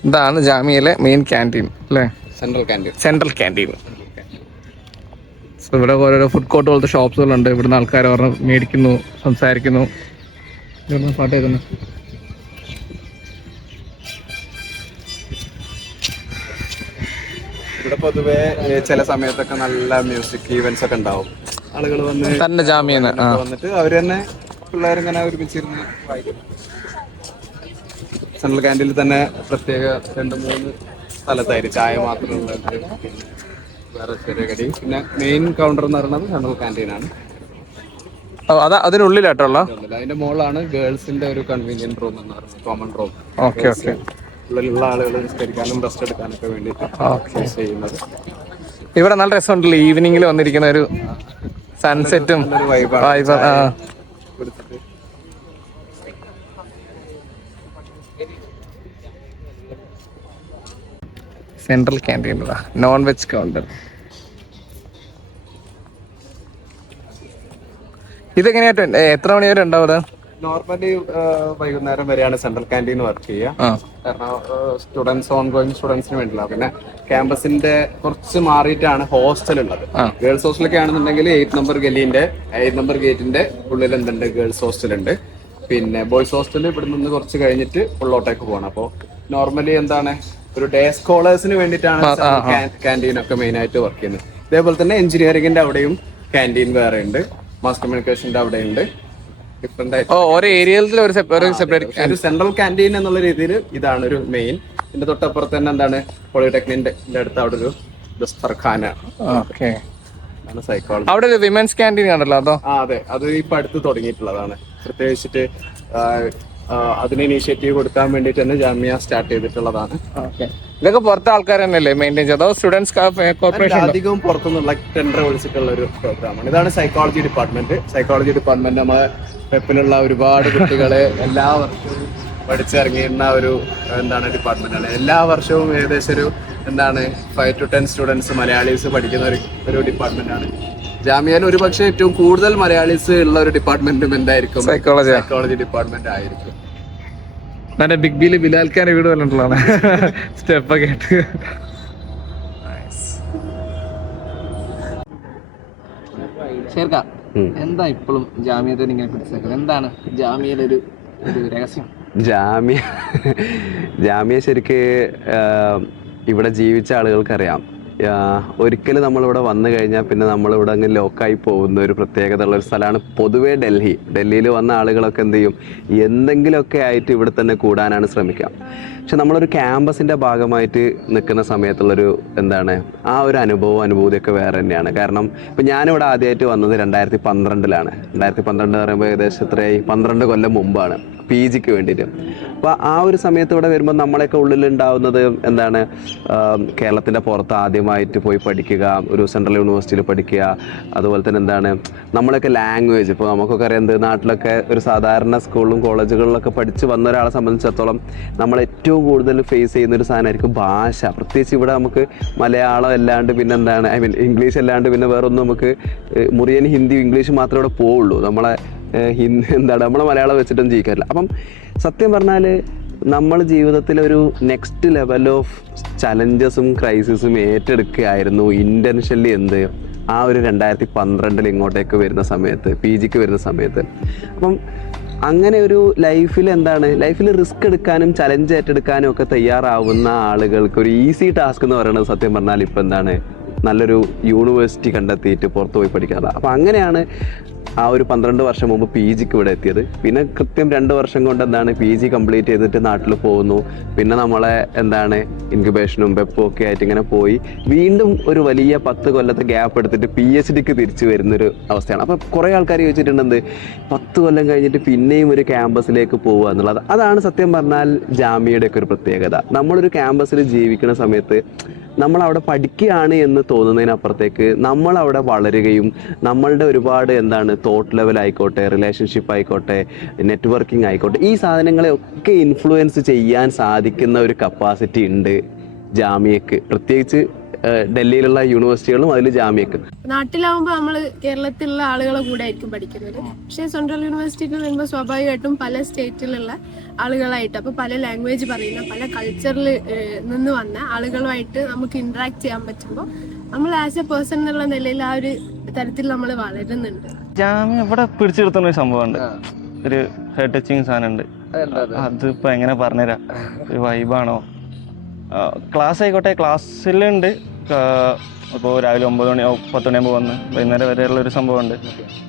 ഇതാണ് ജാമിയയിലെ മെയിൻ ക്യാൻറ്റീൻ അല്ലേ? Central canteen. ഇവിടെ ഓരോരോ ഫുഡ് കോർട്ട് പോലത്തെ ഷോപ്സുകളുണ്ട്. ഇവിടുന്ന് ആൾക്കാർ മേടിക്കുന്നു, സംസാരിക്കുന്നു. പാട്ട് കേൾക്കുന്നു. ഇവിടെ പൊതുവെ ചില സമയത്തൊക്കെ നല്ല മ്യൂസിക് ഈവന്റ്സ് ഒക്കെ ഉണ്ടാവും. ആളുകൾ തന്നെ ജാമ്യന്ന് വന്നിട്ട് അവര് തന്നെ പിള്ളേരിങ്ങനെ ഒരുമിച്ചിരുന്ന് വായിക്കും. സെൻട്രൽ ക്യാൻറ്റീനിൽ തന്നെ പ്രത്യേക 2-3 സ്ഥലത്തായിരിക്കും ചായ മാത്രമുള്ള, പിന്നെ വേറെ ചെറിയ കടി. പിന്നെ മെയിൻ കൗണ്ടർ എന്ന് പറയുന്നത് സെൻട്രൽ ക്യാൻറ്റീനാണ്. അതിനുള്ളിലായിട്ടുള്ള അതിന്റെ മുകളിലാണ് ഗേൾസിന്റെ ഒരു കൺവീനിയന്റ് റൂം എന്ന് പറയുന്നത്, കോമൺ റൂം. ഓക്കെ. ഉള്ളിലുള്ള ആളുകൾ നിസ്കരിക്കാനും റെസ്റ്റ് എടുക്കാനൊക്കെ വേണ്ടിയിട്ട് ചെയ്യുന്നത്. ഇവിടെ നല്ല രസമുണ്ടല്ലോ ഈവനിങ്ങിൽ വന്നിരിക്കുന്ന ഒരു സൺസെറ്റും central canteen non veg counter. ഇതെങ്ങനെയായിട്ട് എത്ര മണി വരെ ഉണ്ടാവും? നോർമലി വൈകുന്നേരം വരെയാണ് സെൻട്രൽ ക്യാൻറ്റീൻ വർക്ക് ചെയ്യുക. കാരണം സ്റ്റുഡൻസ്, ഓൺഗോയിങ് സ്റ്റുഡൻസിന് വേണ്ടിയില്ല. പിന്നെ ക്യാമ്പസിന്റെ കുറച്ച് മാറിയിട്ടാണ് ഹോസ്റ്റൽ ഉള്ളത്. ഗേൾസ് ഹോസ്റ്റലൊക്കെ ആണെന്നുണ്ടെങ്കിൽ 8 നമ്പർ ഗേറ്റിന്റെ ഉള്ളിൽ എന്തുണ്ട്, ഗേൾസ് ഹോസ്റ്റൽ ഉണ്ട്. പിന്നെ ബോയ്സ് ഹോസ്റ്റൽ ഇവിടെ നിന്ന് കുറച്ച് കഴിഞ്ഞിട്ട് ഉള്ളോട്ടേക്ക് പോകണം. അപ്പോൾ നോർമലി ഒരു ഡേ സ്കോളേഴ്സിന് വേണ്ടിയിട്ടാണ് ക്യാൻറ്റീൻ ഒക്കെ മെയിൻ ആയിട്ട് വർക്ക് ചെയ്യുന്നത്. ഇതേപോലെ തന്നെ എഞ്ചിനീയറിംഗിന്റെ അവിടെയും ക്യാൻറ്റീൻ വേറെ ഉണ്ട്, മാസ് കമ്മ്യൂണിക്കേഷന്റെ അവിടെ ഉണ്ട്. ഡിഫറെന്റ് ആയിട്ട് സെൻട്രൽ ക്യാൻറ്റീൻ എന്നുള്ള രീതിയിൽ ഇതാണ് ഒരു മെയിൻ. ഇതിന്റെ തൊട്ടപ്പുറത്ത് തന്നെ പോളിടെക്നിക്കിന്റെ അടുത്ത് അവിടെ ഒരു ദസ്തർഖാന. സൈക്കോളജി. അവിടെ ഒരു വിമൻസ് ക്യാൻറ്റീൻ കണ്ടല്ലോ അതോ? അതെ, അത് ഇപ്പൊ അടുത്ത് തുടങ്ങിയിട്ടുള്ളതാണ്. പ്രത്യേകിച്ചിട്ട് അതിന് ഇനീഷ്യേറ്റീവ് കൊടുക്കാൻ വേണ്ടിട്ട് തന്നെ ജാമ്യ സ്റ്റാർട്ട് ചെയ്തിട്ടുള്ളതാണ്. ഇതൊക്കെ പുറത്തെ ആൾക്കാർ തന്നെയല്ലേ മെയിൻറ്റെയിൻ ചെയ്തോ? സ്റ്റുഡൻസ് കോർപ്പറേഷൻ അധികവും പുറത്തുനിന്നുള്ള ടെൻഡർ വിളിച്ചിട്ടുള്ള ഒരു പ്രോഗ്രാമാണ്. ഇതാണ് സൈക്കോളജി ഡിപ്പാർട്ട്മെന്റ്. സൈക്കോളജി ഡിപ്പാർട്ട്മെന്റ് നമ്മളെ വെപ്പിലുള്ള ഒരുപാട് കുട്ടികളെ എല്ലാ വർഷവും പഠിച്ചിറങ്ങിയിരുന്ന ഒരു ഡിപ്പാർട്ട്മെന്റാണ്. എല്ലാ വർഷവും ഏകദേശം ഒരു 5 to 10 സ്റ്റുഡൻസ് മലയാളീസ് പഠിക്കുന്ന ഒരു ഡിപ്പാർട്ട്മെന്റാണ്. ജാമ്യയിൽ ഒരുപക്ഷെ ഏറ്റവും കൂടുതൽ മലയാളീസ് ഉള്ള ഒരു ഡിപ്പാർട്ട്മെന്റും എന്തായിരിക്കും? സൈക്കോളജി ഡിപ്പാർട്ട്മെന്റ് ആയിരിക്കും. ബിഗ് ബിയിൽ ബിലാൽഖാന്റെ വീട് വന്നിട്ടുള്ളതാണ് സ്റ്റെപ്പ് ഒക്കെ ആയിട്ട്. എന്താ ഇപ്പോഴും ജാമ്യത്തെ ഇങ്ങനെ പിടിച്ചേക്കുന്നത്? എന്താണ് ജാമ്യയിലൊരു രഹസ്യം? ജാമ്യ ശരിക്ക് ഇവിടെ ജീവിച്ച ആളുകൾക്കറിയാം. ഒരിക്കലും നമ്മളിവിടെ വന്നു കഴിഞ്ഞാൽ പിന്നെ നമ്മളിവിടെ അങ്ങ് ലോക്കായി പോകുന്ന ഒരു പ്രത്യേകത ഉള്ള ഒരു സ്ഥലമാണ് പൊതുവേ ഡൽഹിയിൽ വന്ന ആളുകളൊക്കെ എന്ത് ചെയ്യും, എന്തെങ്കിലുമൊക്കെ ആയിട്ട് ഇവിടെ തന്നെ കൂടാനാണ് ശ്രമിക്കുക. പക്ഷെ നമ്മളൊരു ക്യാമ്പസിൻ്റെ ഭാഗമായിട്ട് നിൽക്കുന്ന സമയത്തുള്ളൊരു ആ ഒരു അനുഭൂതിയൊക്കെ വേറെ തന്നെയാണ്. കാരണം ഇപ്പം ഞാനിവിടെ ആദ്യമായിട്ട് വന്നത് 2012 2012 എന്ന് പറയുമ്പോൾ ഏകദേശം 12 കൊല്ലം മുമ്പാണ് PGക്ക് വേണ്ടിയിട്ട്. അപ്പോൾ ആ ഒരു സമയത്ത് ഇവിടെ വരുമ്പോൾ നമ്മളെയൊക്കെ ഉള്ളിലുണ്ടാവുന്നത് കേരളത്തിൻ്റെ പുറത്ത് ആദ്യമായിട്ട് പോയി പഠിക്കുക, ഒരു സെൻട്രൽ യൂണിവേഴ്സിറ്റിയിൽ പഠിക്കുക, അതുപോലെ തന്നെ നമ്മളൊക്കെ ലാംഗ്വേജ്, ഇപ്പോൾ നമുക്കൊക്കെ അറിയാം നാട്ടിലൊക്കെ ഒരു സാധാരണ സ്കൂളിലും കോളേജുകളിലൊക്കെ പഠിച്ച് വന്ന ഒരാളെ സംബന്ധിച്ചിടത്തോളം നമ്മൾ ഏറ്റവും കൂടുതൽ ഫേസ് ചെയ്യുന്നൊരു സാധനമായിരിക്കും ഭാഷ. പ്രത്യേകിച്ച് ഇവിടെ നമുക്ക് മലയാളം അല്ലാണ്ട് പിന്നെ ഇംഗ്ലീഷ് അല്ലാണ്ട് പിന്നെ വേറൊന്നും നമുക്ക് മുറിയൻ ഹിന്ദി ഇംഗ്ലീഷ് മാത്രമേ ഇവിടെ പോവുള്ളൂ. നമ്മളെ നമ്മളെ മലയാളം വെച്ചിട്ടൊന്നും ജീവിക്കാറില്ല. അപ്പം സത്യം പറഞ്ഞാൽ നമ്മൾ ജീവിതത്തിലൊരു നെക്സ്റ്റ് ലെവൽ ഓഫ് ചലഞ്ചസും ക്രൈസിസും ഏറ്റെടുക്കുകയായിരുന്നു ഇൻറ്റൻഷനലി ആ ഒരു 2012 ഇങ്ങോട്ടേക്ക് വരുന്ന സമയത്ത്, PGക്ക് വരുന്ന സമയത്ത്. അപ്പം അങ്ങനെ ഒരു ലൈഫിൽ റിസ്ക് എടുക്കാനും ചലഞ്ച് ഏറ്റെടുക്കാനും ഒക്കെ തയ്യാറാവുന്ന ആളുകൾക്ക് ഒരു ഈസി ടാസ്ക് എന്ന് പറയുന്നത് സത്യം പറഞ്ഞാൽ ഇപ്പം നല്ലൊരു യൂണിവേഴ്സിറ്റി കണ്ടെത്തിയിട്ട് പുറത്ത് പോയി പഠിക്കാതെ. അപ്പം അങ്ങനെയാണ് ആ ഒരു 12 വർഷം മുമ്പ് PGക്ക് ഇവിടെ എത്തിയത്. പിന്നെ കൃത്യം 2 വർഷം കൊണ്ട് PG കംപ്ലീറ്റ് ചെയ്തിട്ട് നാട്ടിൽ പോകുന്നു. പിന്നെ നമ്മളെ ഇൻക്യുബേഷനും വെപ്പും ഒക്കെ ആയിട്ട് ഇങ്ങനെ പോയി വീണ്ടും ഒരു വലിയ 10 കൊല്ലത്തെ ഗ്യാപ്പ് എടുത്തിട്ട് PhDക്ക് തിരിച്ചു വരുന്നൊരു അവസ്ഥയാണ്. അപ്പോൾ കുറേ ആൾക്കാർ ചോദിച്ചിട്ടുണ്ട് 10 കൊല്ലം കഴിഞ്ഞിട്ട് പിന്നെയും ഒരു ക്യാമ്പസിലേക്ക് പോവുക എന്നുള്ളത്. അതാണ് സത്യം പറഞ്ഞാൽ ജാമ്യയുടെയൊക്കെ ഒരു പ്രത്യേകത. നമ്മളൊരു ക്യാമ്പസിൽ ജീവിക്കുന്ന സമയത്ത് നമ്മളവിടെ പഠിക്കുകയാണ് എന്ന് തോന്നുന്നതിനപ്പുറത്തേക്ക് നമ്മളവിടെ വളരുകയും നമ്മളുടെ ഒരുപാട് തോട്ട് ലെവൽ ആയിക്കോട്ടെ, റിലേഷൻഷിപ്പ് ആയിക്കോട്ടെ, നെറ്റ്വർക്കിംഗ് ആയിക്കോട്ടെ, ഈ സാധനങ്ങളെ ഒക്കെ ഇൻഫ്ലുവൻസ് ചെയ്യാൻ സാധിക്കുന്ന ഒരു കപ്പാസിറ്റി ഉണ്ട് ജാമ്യക്ക്. പ്രത്യേകിച്ച് ഡൽഹിയിലുള്ള യൂണിവേഴ്സിറ്റികളും അതിൽ ജാമ്യക്ക്. നാട്ടിലാവുമ്പോൾ നമ്മൾ കേരളത്തിലുള്ള ആളുകളെ കൂടെ ആയിരിക്കും പഠിക്കുന്നത്. പക്ഷേ സെൻട്രൽ യൂണിവേഴ്സിറ്റിയിൽ വരുമ്പോൾ സ്വാഭാവികമായിട്ടും പല സ്റ്റേറ്റിലുള്ള ആളുകളായിട്ട്, അപ്പോൾ പല ലാംഗ്വേജ് പറയുന്ന പല കൾച്ചറിൽ നിന്ന് വന്ന ആളുകളുമായിട്ട് നമുക്ക് ഇന്ററാക്ട് ചെയ്യാൻ പറ്റുമ്പോൾ നമ്മൾ ആസ് എ പേഴ്സൺ എന്നുള്ള നിലയിൽ ആ ഒരു തരത്തിൽ നമ്മൾ വളരുന്നുണ്ട്. ജാമ്യ ഇവിടെ പിടിച്ചു നിർത്തുന്ന ഒരു സംഭവമുണ്ട്, ഒരു ഹെഡ് ടച്ചിങ് സാധനമുണ്ട്. അതിപ്പോൾ എങ്ങനെ പറഞ്ഞുതരാം, ഒരു വൈബാണോ. ക്ലാസ് ആയിക്കോട്ടെ, ക്ലാസ്സിലുണ്ട്. അപ്പോൾ രാവിലെ 9 മണി 10 മണിയാകുമ്പോൾ വന്ന് വൈകുന്നേരം വരെയുള്ളൊരു സംഭവമുണ്ട്.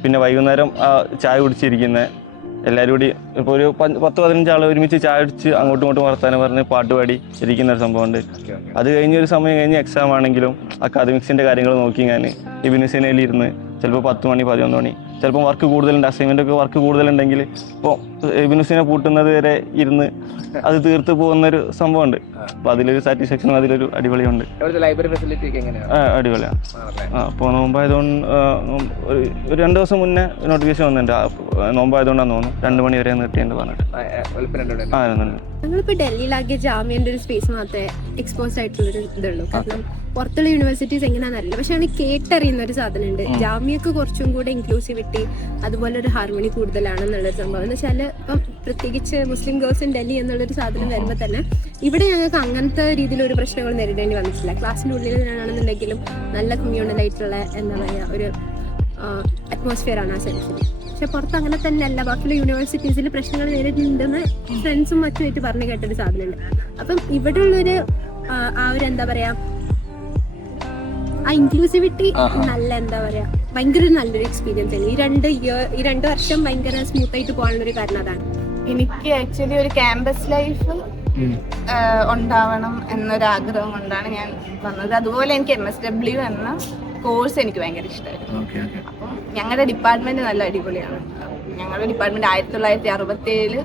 പിന്നെ വൈകുന്നേരം ചായ കുടിച്ചിരിക്കുന്നത് എല്ലാവരും കൂടി ഇപ്പോൾ ഒരു 10-15 ആൾ ഒരുമിച്ച് ചായ കുടിച്ച് അങ്ങോട്ടും ഇങ്ങോട്ടും വർത്താനം പറഞ്ഞ് പാട്ട് പാടി ഇരിക്കുന്നൊരു സംഭവമുണ്ട്. അത് കഴിഞ്ഞൊരു സമയം കഴിഞ്ഞ് എക്സാം ആണെങ്കിലും അക്കാദമിക്സിൻ്റെ കാര്യങ്ങൾ നോക്കി ഞാൻ ഇബിനുസേനയിലിരുന്ന് ചിലപ്പോൾ 10 മണി 11 മണി, ചിലപ്പോൾ വർക്ക് കൂടുതലുണ്ട്, അസൈൻമെൻ്റൊക്കെ വർക്ക് കൂടുതലുണ്ടെങ്കിൽ ഇപ്പോൾ ഇബിനുസേന പൂട്ടുന്നത് വരെ ഇരുന്ന് അത് തീർത്ത് പോകുന്നൊരു സംഭവമുണ്ട്. അപ്പോൾ അതിലൊരു സാറ്റിസ്ഫാക്ഷനും അതിലൊരു അടിപൊളിയുണ്ട്. ലൈബ്രറി ഫെസിലിറ്റി ഒക്കെ എങ്ങനെയാണ്? അടിപൊളിയാണ്. അപ്പോൾ ഒരു 2 ദിവസം മുന്നേ നോട്ടിഫിക്കേഷൻ വന്നിട്ടുണ്ട്. നോമ്പായതുകൊണ്ടാന്ന് തോന്നുന്നു 2 മണി വരെ നിർത്തിയെന്ന് പറഞ്ഞിട്ട്. ഞങ്ങളിപ്പോൾ ഡൽഹിയിലാക്കിയ ജാമ്യൻ്റെ ഒരു സ്പേസ് മാത്രമേ എക്സ്പോസ് ആയിട്ടുള്ളൊരു ഇതുള്ളൂ. കാരണം പുറത്തുള്ള യൂണിവേഴ്സിറ്റീസ് എങ്ങനെയാണെന്നറിയില്ല. പക്ഷെ അവന് കേട്ടറിയുന്ന ഒരു സാധനമുണ്ട്. ജാമ്യക്ക് കുറച്ചും കൂടെ ഇൻക്ലൂസിവിറ്റി, അതുപോലെ ഒരു ഹാർമണി കൂടുതലാണെന്നുള്ളൊരു സംഭവം. എന്ന് വെച്ചാൽ ഇപ്പം പ്രത്യേകിച്ച് മുസ്ലിം ഗേൾസ് ഇൻ ഡൽഹി എന്നുള്ളൊരു സാധനം വരുമ്പോൾ തന്നെ ഇവിടെ ഞങ്ങൾക്ക് അങ്ങനത്തെ രീതിയിലൊരു പ്രശ്നങ്ങൾ നേരിടേണ്ടി വന്നിട്ടില്ല. ക്ലാസ്സിനുള്ളിൽ ആണെന്നുണ്ടെങ്കിലും നല്ല കമ്മ്യൂണലായിട്ടുള്ള എന്താ പറയുക ഒരു അറ്റ്മോസ്ഫിയറാണ് ആ സെൻസിൽ. പക്ഷെ പുറത്ത് അങ്ങനെ തന്നെ അല്ല. ബാക്കിയുള്ള യൂണിവേഴ്സിറ്റീസിൽ പ്രശ്നങ്ങൾ നേരിടുന്നുണ്ടെന്ന് ഫ്രണ്ട്സും മറ്റുമായിട്ട് പറഞ്ഞു കേട്ടൊരു സാധനമുണ്ട്. അപ്പം ഇവിടെ ഉള്ളൊരു ആ ഒരു എന്താ പറയാ ആ ഇൻക്ലൂസിവിറ്റി നല്ല എന്താ പറയാ ഭയങ്കര നല്ലൊരു എക്സ്പീരിയൻസ് ആണ്. ഈ 2 വർഷം ഭയങ്കര സ്മൂത്ത് ആയിട്ട് പോകാനുള്ളൊരു കാരണം അതാണ്. എനിക്ക് ആക്ച്വലി ഒരു ക്യാമ്പസ് ലൈഫ് ഉണ്ടാവണം എന്നൊരാഗ്രഹം കൊണ്ടാണ് ഞാൻ വന്നത്. അതുപോലെ എനിക്ക് MSW എന്ന കോഴ്സ് എനിക്ക് ഭയങ്കര ഇഷ്ടമായിരുന്നു. Okay okay. അപ്പം ഞങ്ങളുടെ ഡിപ്പാർട്ട്മെന്റ് നല്ല അടിപൊളിയാണ്. ഞങ്ങളുടെ ഡിപ്പാർട്ട്മെന്റ് 1967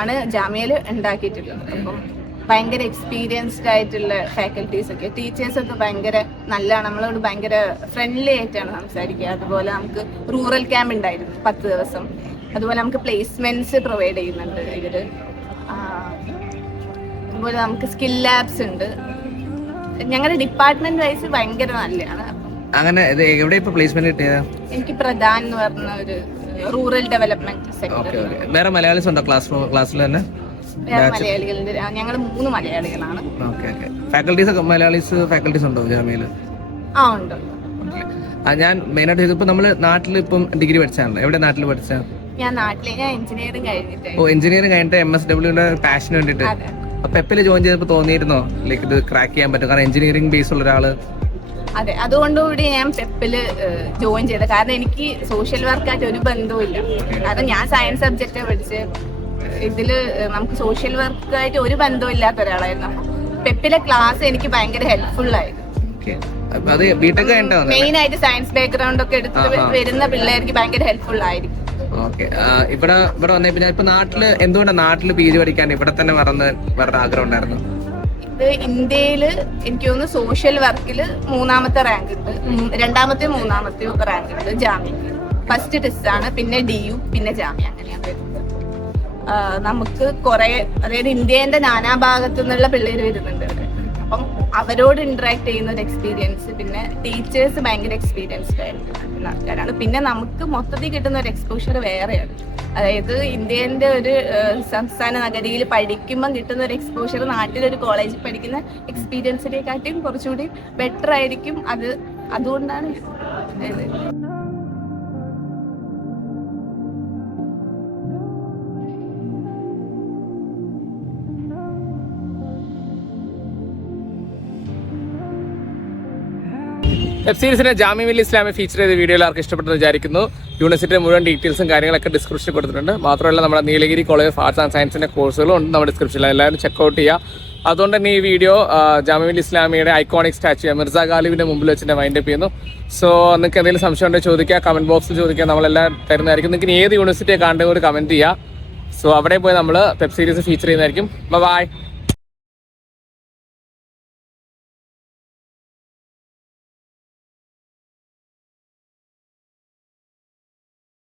ആണ് ജാമ്യയിൽ ഉണ്ടാക്കിയിട്ടുള്ളത്. അപ്പം ഭയങ്കര എക്സ്പീരിയൻസ്ഡ് ആയിട്ടുള്ള ഫാക്കൽറ്റീസ് ഒക്കെ, ടീച്ചേഴ്സൊക്കെ ഭയങ്കര നല്ലതാണ്, നമ്മളോട് ഭയങ്കര ഫ്രണ്ട്ലി ആയിട്ടാണ് സംസാരിക്കുക. അതുപോലെ നമുക്ക് റൂറൽ ക്യാമ്പ് ഉണ്ടായിരുന്നു 10 ദിവസം. അതുപോലെ നമുക്ക് പ്ലേസ്മെന്റ്സ് പ്രൊവൈഡ് ചെയ്യുന്നുണ്ട് ഇവര്. അതുപോലെ നമുക്ക് സ്കിൽ ലാബ്സ് ഉണ്ട്. ഞങ്ങളുടെ ഡിപ്പാർട്ട്മെന്റ് വൈസ് ഭയങ്കര നല്ലതാണ്. അങ്ങനെ എവിടെ ഇപ്പൊ പ്ലേസ്മെന്റ് കിട്ടിയത്? എനിക്ക് പ്രധാൻ എന്ന് പറഞ്ഞ ഒരു റൂറൽ ഡെവലപ്മെന്റ് സെക്ടർ. വേറെ മലയാളീസ് ഉണ്ടോ ക്ലാസ്സിൽ തന്നെ? വേറെ മലയാളികളുണ്ട്. ഞങ്ങൾ 3 മലയാളികളാണ്. ഫാക്കൽറ്റീസ് ഉണ്ടോ ജാമ്യയില്? ആ ഉണ്ട്. ഞാൻ മെയിനായിട്ട് ഇതിപ്പോ നമ്മള് നാട്ടിൽ ഇപ്പം ഡിഗ്രി പഠിച്ചാണല്ലോ. എവിടെ നാട്ടിൽ പഠിച്ച? ഞാൻ എഞ്ചിനീയറിംഗ് കഴിഞ്ഞിട്ട്. ഓ, എഞ്ചിനീയറിംഗ് കഴിഞ്ഞിട്ട് MSW പാഷന് വേണ്ടിട്ട്. അപ്പൊ പെപ്പില് ജോയിൻ ചെയ്തപ്പോ തോന്നിയിരുന്നോ ലൈക്ക് ഇത് ക്രാക്ക് ചെയ്യാൻ പറ്റും? കാരണം എഞ്ചിനീയറിംഗ് ബേസ് ഉള്ള ഒരാള്. അതെ, അതുകൊണ്ടുകൂടി ഞാൻ പെപ്പില് ജോയിൻ ചെയ്തത്. കാരണം എനിക്ക് സോഷ്യൽ വർക്കായിട്ട് ഒരു ബന്ധവുമില്ല. കാരണം ഞാൻ സയൻസ് സബ്ജക്റ്റ് പഠിച്ച് ഇതില് നമുക്ക് സോഷ്യൽ വർക്കായിട്ട് ഒരു ബന്ധവും ഇല്ലാത്ത ഒരാളായിരുന്നു. പെപ്പിലെ ക്ലാസ് എനിക്ക് ഭയങ്കര ഹെൽപ്ഫുൾ ആയിരുന്നു. മെയിൻ ആയിട്ട് സയൻസ് ബാക്ക്ഗ്രൗണ്ട് ഒക്കെ എടുത്ത് വരുന്ന പിള്ളേർക്ക് ഭയങ്കര ഹെൽപ്ഫുൾ ആയിരിക്കും. ഓക്കെ. ഇവിടെ വന്നേ പിന്നെ ഇപ്പൊ എന്തുകൊണ്ടാണ് നാട്ടില് PG പഠിക്കാൻ ഇവിടെ തന്നെ വേറെ ആഗ്രഹം ഉണ്ടായിരുന്നു? ഇത് ഇന്ത്യയില് എനിക്ക് തോന്നുന്നു സോഷ്യൽ വർക്കില് 3ാമത്തെ റാങ്ക് ഉണ്ട്. 2ാമത്തെയോ 3ാമത്തെയോ റാങ്ക് ഉണ്ട് ജാമ്യക്ക്. ഫസ്റ്റ് ടെസ്റ്റ് ആണ്, പിന്നെ DU, പിന്നെ ജാമ്യ, അങ്ങനെയാണ് വരുന്നത്. നമുക്ക് കുറെ, അതായത് ഇന്ത്യന്റെ നാനാഭാഗത്തു നിന്നുള്ള പിള്ളേര് വരുന്നുണ്ട് ഇവിടെ. അപ്പം അവരോട് ഇന്ററാക്ട് ചെയ്യുന്ന ഒരു എക്സ്പീരിയൻസ്, പിന്നെ ടീച്ചേഴ്സ് ഭയങ്കര എക്സ്പീരിയൻസ്ഡ് ആയിട്ടുള്ള ആൾക്കാരാണ്. പിന്നെ നമുക്ക് മൊത്തത്തിൽ കിട്ടുന്ന ഒരു എക്സ്പോഷർ വേറെയാണ്. അതായത് ഇന്ത്യന്റെ ഒരു സംസ്ഥാന നഗരിയിൽ പഠിക്കുമ്പം കിട്ടുന്ന ഒരു എക്സ്പോഷർ നാട്ടിലൊരു കോളേജിൽ പഠിക്കുന്ന എക്സ്പീരിയൻസിനെക്കാട്ടിയും കുറച്ചുകൂടി ബെറ്റർ ആയിരിക്കും. അതുകൊണ്ടാണ് വെബ് സീരീസിന്റെ ജാമ്യ മില്ലിയ ഇസ്ലാമിയ ഫീച്ചർ ചെയ്ത വീഡിയോ എല്ലാവർക്കും ഇഷ്ടപ്പെട്ടെന്ന് വിചാരിക്കുന്നു. യൂണിവേഴ്സിറ്റിയുടെ മുഴുവൻ ഡീറ്റെയിൽസും കാര്യങ്ങളൊക്കെ ഡിസ്ക്രിപ്ഷനിൽ കൊടുത്തിട്ടുണ്ട്. മാത്രമല്ല നമ്മുടെ Nilgiri college of arts and സയൻസിന്റെ കോഴ്സുകളും ഉണ്ട് നമ്മുടെ ഡിസ്ക്രിപ്ഷനിൽ. എല്ലാവരും ചെക്കൗട്ട് ചെയ്യുക. അതുകൊണ്ട് തന്നെ ഈ വീഡിയോ ജാമ്യ മില്ലിയ ഇസ്ലാമിയുടെ ഐക്കോണിക് സ്റ്റാച്യു മിർസ ഗാലിബിന്റെ മുമ്പിൽ വെച്ചിട്ട് വൈൻഡപ്പ് ചെയ്യുന്നു. സോ നിങ്ങൾക്ക് എന്തെങ്കിലും സംശയം ഉണ്ടെങ്കിൽ ചോദിക്കുക, കമന്റ് ബോക്സിൽ ചോദിക്കുക, നമ്മളെല്ലാം തരുന്നതായിരിക്കും. നിങ്ങൾക്ക് ഏത് യൂണിവേഴ്സിറ്റിയെ കാണേണ്ട ഒരു കമന്റ് ചെയ്യുക. സോ അവിടെ പോയി നമ്മൾ വെബ് സീരീസ് ഫീച്ചർ ചെയ്യുന്നതായിരിക്കും. ബൈ.